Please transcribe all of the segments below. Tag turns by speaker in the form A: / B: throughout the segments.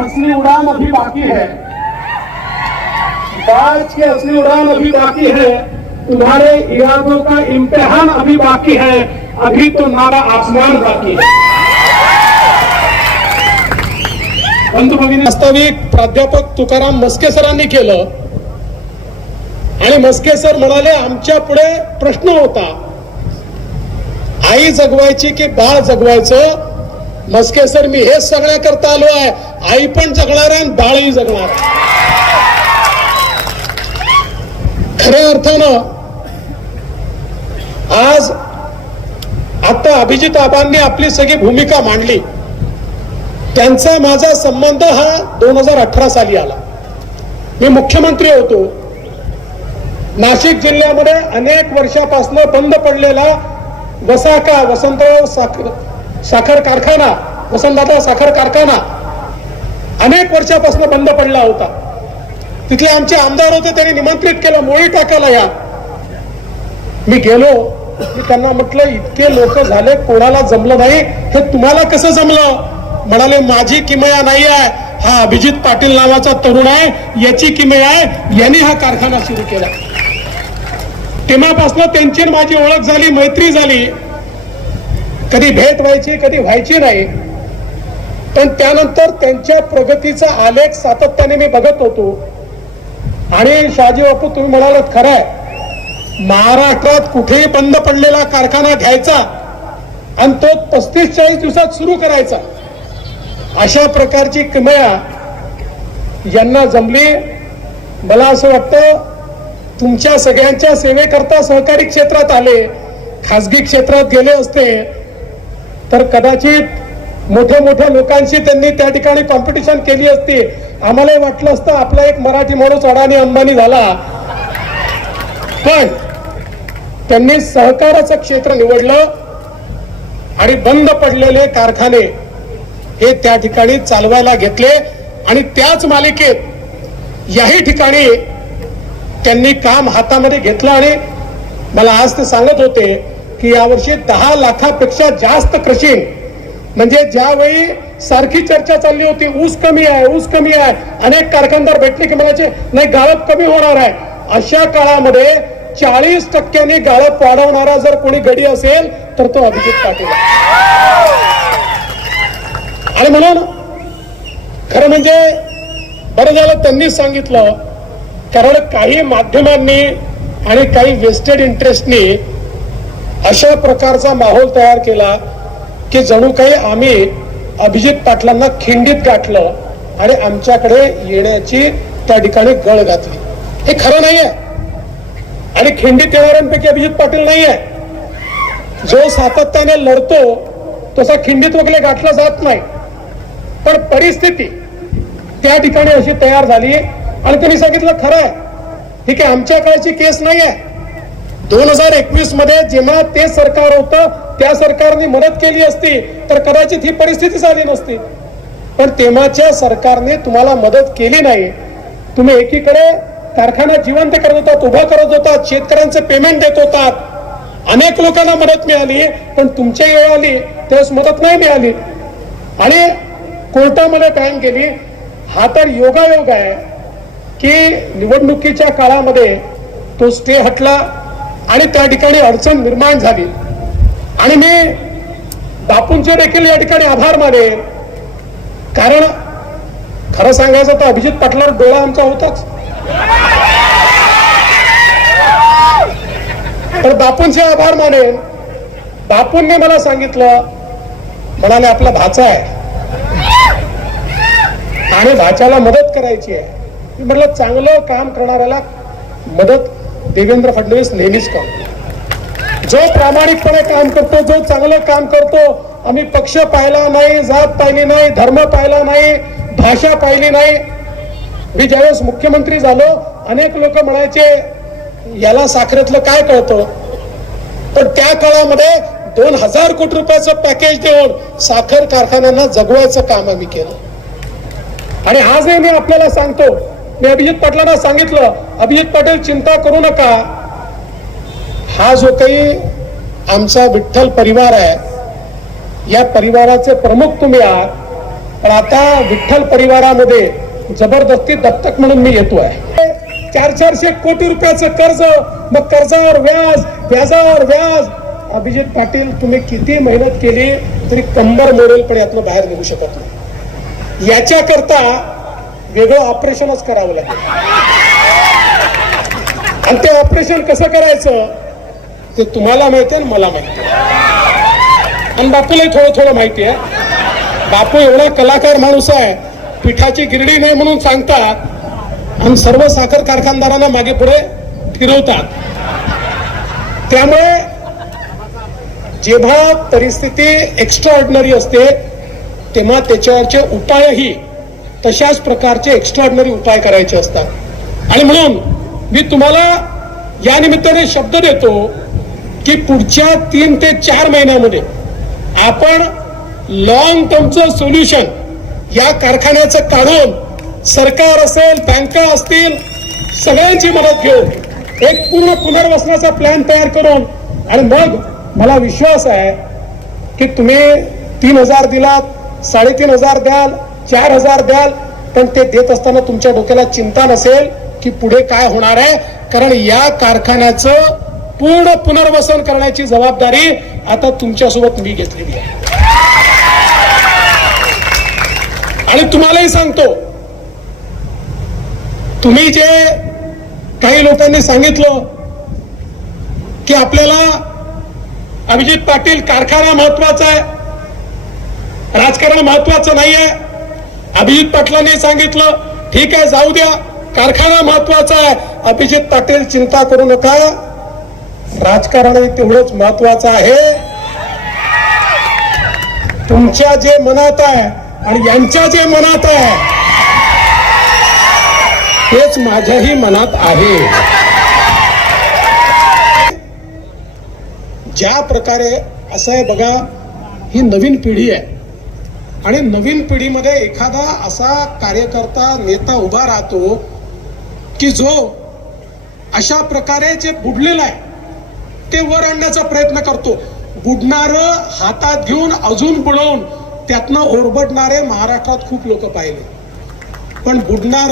A: असली उड़ान अभी बाकी है। बाज की असली उड़ान अभी बाकी है। तुम्हारे इरादों का इम्तिहान अभी बाकी है। अभी तो नारा आसमान बाकी है। बंधू भगिनी वास्तविक प्राध्यापक तुकाराम मस्के सरांनी केलं. आणि मस्के सर म्हणाले आमच्या पुढे प्रश्न होता. आई जगवायची की बाळ जगवायचं? मस्के सर मी हेच सगळ्याकरता आलो आहे. आई पण जगणार आहे आणि बाळही जगणार आहे. खऱ्या अर्थानं आज आता अभिजित आबांनी आपली सगळी भूमिका मांडली. त्यांचा माझा संबंध हा दोन हजार अठरा साली आला. मी मुख्यमंत्री होतो. नाशिक जिल्ह्यामध्ये अनेक वर्षापासून बंद पडलेला वसाका वसंतराव साखर साखर कारखाना वसंतदादा साखर कारखाना अनेक वर्षापासून बंद पडला होता. तिथले आमचे आमदार होते त्यांनी निमंत्रित केलं मोळी टाकायला या. मी गेलो मी त्यांना म्हटलं इतके लोक झाले कोणाला जमलं नाही हे तुम्हाला कसं जमलं? म्हणाले माझी किमया नाही आहे हा अभिजित पाटील नावाचा तरुण आहे याची किमया आहे यांनी हा कारखाना सुरू केला. तेव्हापासून त्यांची माझी ओळख झाली मैत्री झाली. कधी भेट व्हायची कधी व्हायची नाही. पण त्यानंतर त्यांच्या प्रगतीचा आलेख सातत्याने मी बघत होतो. आणि शहाजी बापू तुम्ही म्हणालात खरं आहे. महाराष्ट्रात कुठेही बंद पडलेला कारखाना घ्यायचा आणि तो पस्तीस चाळीस दिवसात सुरू करायचा. अशा प्रकारची किमया यांना जमली. मला असं वाटतं तुमच्या सगळ्यांच्या सेवेकरता सहकारी क्षेत्रात आले खासगी क्षेत्रात गेले असते तर कदाचित मोठ्या मोठ्या लोकांशी त्यांनी त्या ठिकाणी कॉम्पिटिशन केली असती. आम्हालाही वाटलं असतं आपला एक मराठी माणूस अडाणी अंबानी झाला. पण त्यांनी सहकाराचं क्षेत्र निवडलं आणि बंद पडलेले कारखाने हे त्या ठिकाणी चालवायला घेतले. आणि त्याच मालिकेत याही ठिकाणी त्यांनी काम हातामध्ये घेतलं आणि मला आज ते सांगत होते की यावर्षी दहा लाखापेक्षा जास्त क्रशिंग म्हणजे ज्यावेळी सारखी चर्चा चालली होती ऊस कमी आहे ऊस कमी आहे अनेक कारखानदार भेटले की म्हणायचे नाही गाळप कमी होणार आहे. अशा काळामध्ये चाळीस टक्क्यांनी गाळप वाढवणारा जर कोणी गडी असेल तर तो अभिजित पाटील आणि म्हणून खरं म्हणजे बरं झालं त्यांनीच सांगितलं कारण काही माध्यमांनी आणि काही वेस्टेड इंटरेस्टनी अशा प्रकारचा माहोल तयार केला की जणू काही आम्ही अभिजित पाटलांना खिंडीत गाठलं आणि आमच्याकडे येण्याची त्या ठिकाणी गळ घातली. हे खरं नाही आहे आणि खिंडीत येणाऱ्यांपैकी अभिजित पाटील नाही आहे जो सातत्याने लढतो तसा खिंडीत वगैरे गाठला जात नाही. पण परिस्थिती त्या ठिकाणी अशी तयार झाली आणि त्यांनी सांगितलं खरं आहे. ठीक आहे आमच्या काळची केस नाही आहे दोन हजार एकवीसमध्ये जेव्हा ते सरकार होतं त्या सरकारने मदत केली असती तर कदाचित ही परिस्थिती झाली नसती. पण तेव्हाच्या सरकारने तुम्हाला मदत केली नाही. तुम्ही एकीकडे कारखाना जिवंत करत होतात उभा करत होतात शेतकऱ्यांचे पेमेंट देत होतात. अनेक लोकांना मदत मिळाली पण तुमच्या वेळ आली त्यावेळेस मदत नाही मिळाली. आणि कोर्टामध्ये कायम केली हा तर योगायोग आहे की निवडणुकीच्या काळामध्ये तो स्टे हटला आणि त्या ठिकाणी अडचण निर्माण झाली. आणि मी बापूंचे देखील या ठिकाणी आभार मानेन. कारण खरं सांगायचं तर अभिजित पाटलावर डोळा आमचा होताच. तर बापूंचे आभार मानेन. बापूंनी मला सांगितलं म्हणाले आपला भाचा आहे. आणि भाच्याला मदत करायची आहे. मी म्हटलं चांगलं काम करणाऱ्याला मदत देवेंद्र फडणवीस नेहमीच करतो. जो प्रामाणिकपणे काम करतो जो चांगलं काम करतो आम्ही पक्ष पाहिला नाही जात पाहिली नाही धर्म पाहिला नाही भाषा पाहिली नाही. मी ज्यावेळेस मुख्यमंत्री झालो अनेक लोक म्हणायचे याला साखरेतलं काय कळतं? पण त्या काळामध्ये दोन हजार कोटी रुपयाचं पॅकेज देऊन साखर कारखान्यांना जगवायचं काम आम्ही केलं. आणि आजही मी आपल्याला सांगतो मी अभिजित पाटलांना सांगितलं अभिजित पाटील चिंता करू नका. हा जो काही आमचा विठ्ठल परिवार आहे या परिवाराचे प्रमुख तुम्ही आहात. पण आता विठ्ठल परिवारामध्ये जबरदस्ती दत्तक म्हणून मी येतो आहे. चार चारशे कोटी रुपयाचं कर्ज मग कर्जावर व्याज व्याजावर व्याज. अभिजित पाटील तुम्ही किती मेहनत केली तरी कंबर मोडेल पण यातनं बाहेर निघू शकत नाही. याच्याकरता वेगळं ऑपरेशनच करावं लागेल. आणि ते ऑपरेशन कसं करायचं ते तुम्हाला माहिती आहे आणि मला माहिती आहे. आणि बापूलाही थोडं थोडं माहिती आहे. बापू एवढा कलाकार माणूस आहे पिठाची गिरडी नाही म्हणून सांगतात आणि सर्व साखर कारखानदारांना मागे पुढे फिरवतात. त्यामुळे जेव्हा परिस्थिती एक्स्ट्रा ऑर्डिनरी असते तेव्हा त्याच्यावरचे उपायही तशाच प्रकारचे एक्स्ट्रॉर्डनरी उपाय करायचे असतात. आणि म्हणून मी तुम्हाला या निमित्ताने शब्द देतो की पुढच्या तीन ते चार महिन्यामध्ये आपण लॉंग टर्मचं सोल्युशन या कारखान्याचं काढून सरकार असेल बँका असतील सगळ्यांची मदत घेऊन एक पूर्ण पुनर्वसनाचा प्लॅन तयार करून आणि मग मला विश्वास आहे की तुम्ही तीन हजार दिलात साडेतीन हजार द्याल चार हजार द्याल पण ते देत असताना तुमच्या डोक्याला चिंता नसेल की पुढे काय होणार आहे. कारण या कारखान्याचं पूर्ण पुनर्वसन करण्याची जबाबदारी आता तुमच्यासोबत मी घेतलेली आहे. आणि तुम्हालाही सांगतो तुम्ही जे काही लोकांनी सांगितलं की आपल्याला अभिजित पाटील कारखाना महत्त्वाचा आहे राजकारण महत्वाचं नाही आहे अभिजित पाटलांनी सांगितलं ठीक आहे जाऊ द्या. कारखाना महत्त्वाचा आहे. अभिजित पाटील चिंता करू नका. राजकारण तेवढंच महत्वाचं आहे. तुमच्या जे मनात आहे आणि यांच्या जे मनात आहे तेच माझ्याही मनात आहे. ज्या प्रकारे असं आहे बघा ही नवीन पिढी आहे. आणि नवीन पिढीमध्ये एखादा असा कार्यकर्ता नेता उभा राहतो की जो अशा प्रकारे जे बुडलेलं आहे ते वर आणण्याचा प्रयत्न करतो. बुडणार हातात घेऊन अजून बुडवून त्यातनं ओरबडणारे महाराष्ट्रात खूप लोक पाहिले. पण बुडणार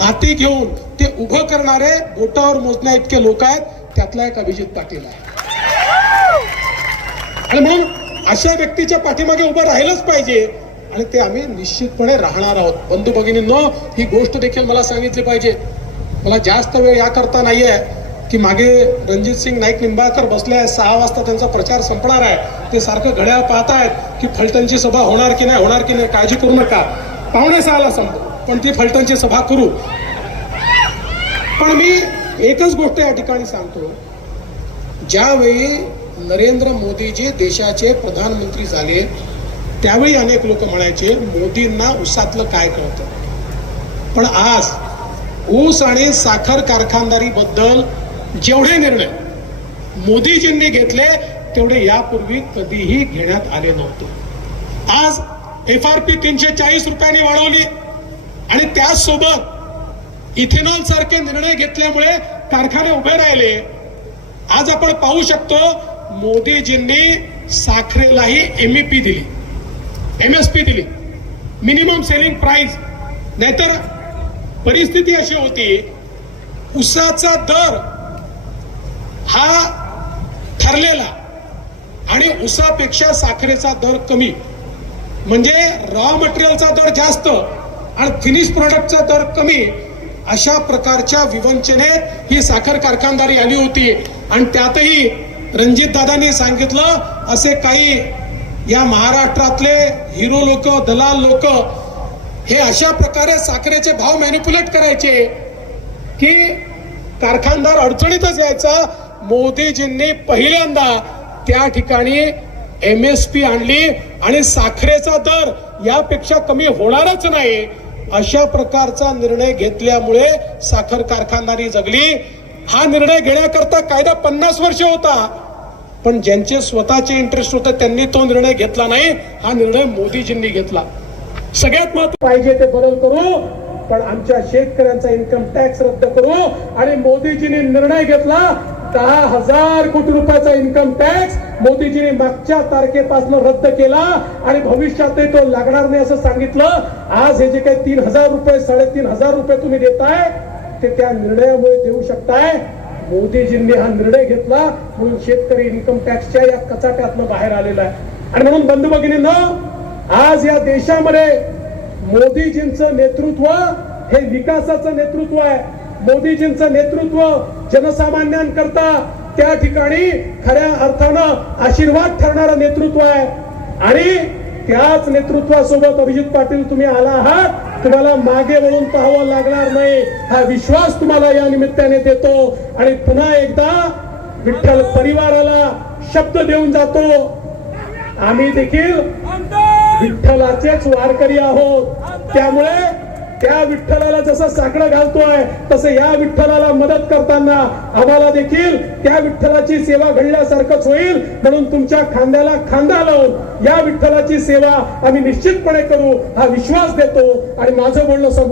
A: हाती घेऊन ते उभं करणारे बोटावर मोजण्या इतके लोक आहेत त्यातला एक अभिजित पाटील आहे. आणि म्हणून अशा व्यक्तीच्या पाठीमागे उभं राहिलंच पाहिजे. आणि ते आम्ही निश्चितपणे राहणार आहोत. बंधू भगिनींनो ही गोष्ट देखील मला सांगितली पाहिजे. मला जास्त वेळ याकरता नाही आहे की मागे रणजित सिंग नाईक निंबाळकर बसले आहे सहा वाजता त्यांचा प्रचार संपणार आहे. ते सारखं घड्याळ पाहतायत की फलटणची सभा होणार की नाही होणार की नाही काळजी करू नका. पाहुणे सहाला संप पण ती फलटणची सभा करू. पण मी एकच गोष्ट या ठिकाणी सांगतो. ज्यावेळी नरेंद्र मोदीजी देशाचे प्रधानमंत्री झाले. त्यावेळी अनेक लोक म्हणायचे मोदींना उसातलं काय कळतं? पण आज ऊस आणि साखर कारखानदारीबद्दल जेवढे निर्णय मोदीजींनी घेतले तेवढे यापूर्वी कधीही घेण्यात आले नव्हते. आज एफ आर पी तीनशे चाळीस रुपयांनी वाढवली आणि त्याचसोबत इथेनॉल सारखे निर्णय घेतल्यामुळे कारखाने उभे राहिले. आज आपण पाहू शकतो मोदीजींनी साखरेलाही एम पी दिली. एम एस पी दिली. मिनिमम सेलिंग प्राइस नाहीतर परिस्थिती अशी होती उसाचा दर हा ठरलेला आणि उसापेक्षा साखरेचा दर कमी. म्हणजे रॉ मटेरियलचा दर जास्त आणि फिनिश प्रॉडक्टचा दर कमी अशा प्रकारच्या विवंचनेत ही साखर कारखानदारी आली होती. आणि त्यातही रणजित दादांनी सांगितलं असे काही या महाराष्ट्रातले हिरो लोक दलाल लोक हे अशा प्रकारे साखरेचे भाव मॅनिप्युलेट करायचे की कारखानदार अडचणीतच यायचा. मोदीजींनी पहिल्यांदा त्या ठिकाणी एम एस पी आणली आणि साखरेचा दर यापेक्षा कमी होणारच नाही अशा प्रकारचा निर्णय घेतल्यामुळे साखर कारखानदारी जगली. हा निर्णय घेण्याकरता कायदा पन्नास वर्ष होता. पण ज्यांचे स्वतःचे इंटरेस्ट होते त्यांनी तो निर्णय घेतला नाही. हा निर्णय मोदीजींनी घेतला. सगळ्यात महत्त्व पाहिजे ते बदल करू पण आमच्या शेतकऱ्यांचा इन्कम टॅक्स रद्द करू. आणि मोदीजींनी निर्णय घेतला दहा हजार कोटी रुपयाचा इन्कम टॅक्स मोदीजीने मागच्या तारखेपासून रद्द केला. आणि भविष्यातही तो लागणार नाही असं सांगितलं. आज हे जे काही तीन हजार रुपये साडेतीन हजार रुपये तुम्ही देताय ते त्या निर्णयामुळे देऊ शकताय. मोदीजींनी हा निर्णय घेतला म्हणून शेतकरी इन्कम टॅक्सच्या या कचाट्यातनं बाहेर आलेला आहे. आणि म्हणून बंधू भगिनींनो आज या देशामध्ये मोदीजींचं नेतृत्व हे विकासाचं नेतृत्व आहे. मोदीजींचं नेतृत्व जनसामान्यांकरता त्या ठिकाणी खऱ्या अर्थानं आशीर्वाद ठरणारं नेतृत्व आहे. आणि त्याच नेतृत्वासोबत अभिजित पाटील तुम्ही आला आहात. तुम्हाला मागे वळून पाहावं लागणार नाही हा विश्वास तुम्हाला या निमित्ताने देतो. आणि पुन्हा एकदा विठ्ठल परिवाराला शब्द देऊन जातो. आम्ही देखील विठ्ठलाचेच वारकरी आहोत. त्यामुळे त्या विठ्ठलाला जसं साकडं घालतोय तसं या विठ्ठलाला मदत करताना आम्हाला देखील त्या विठ्ठलाची सेवा घडल्यासारखंच होईल म्हणून तुमच्या खांद्याला खांदा लावून या विठ्ठलाची सेवा आम्ही निश्चितपणे करू हा विश्वास देतो. आणि माझं बोलणं संप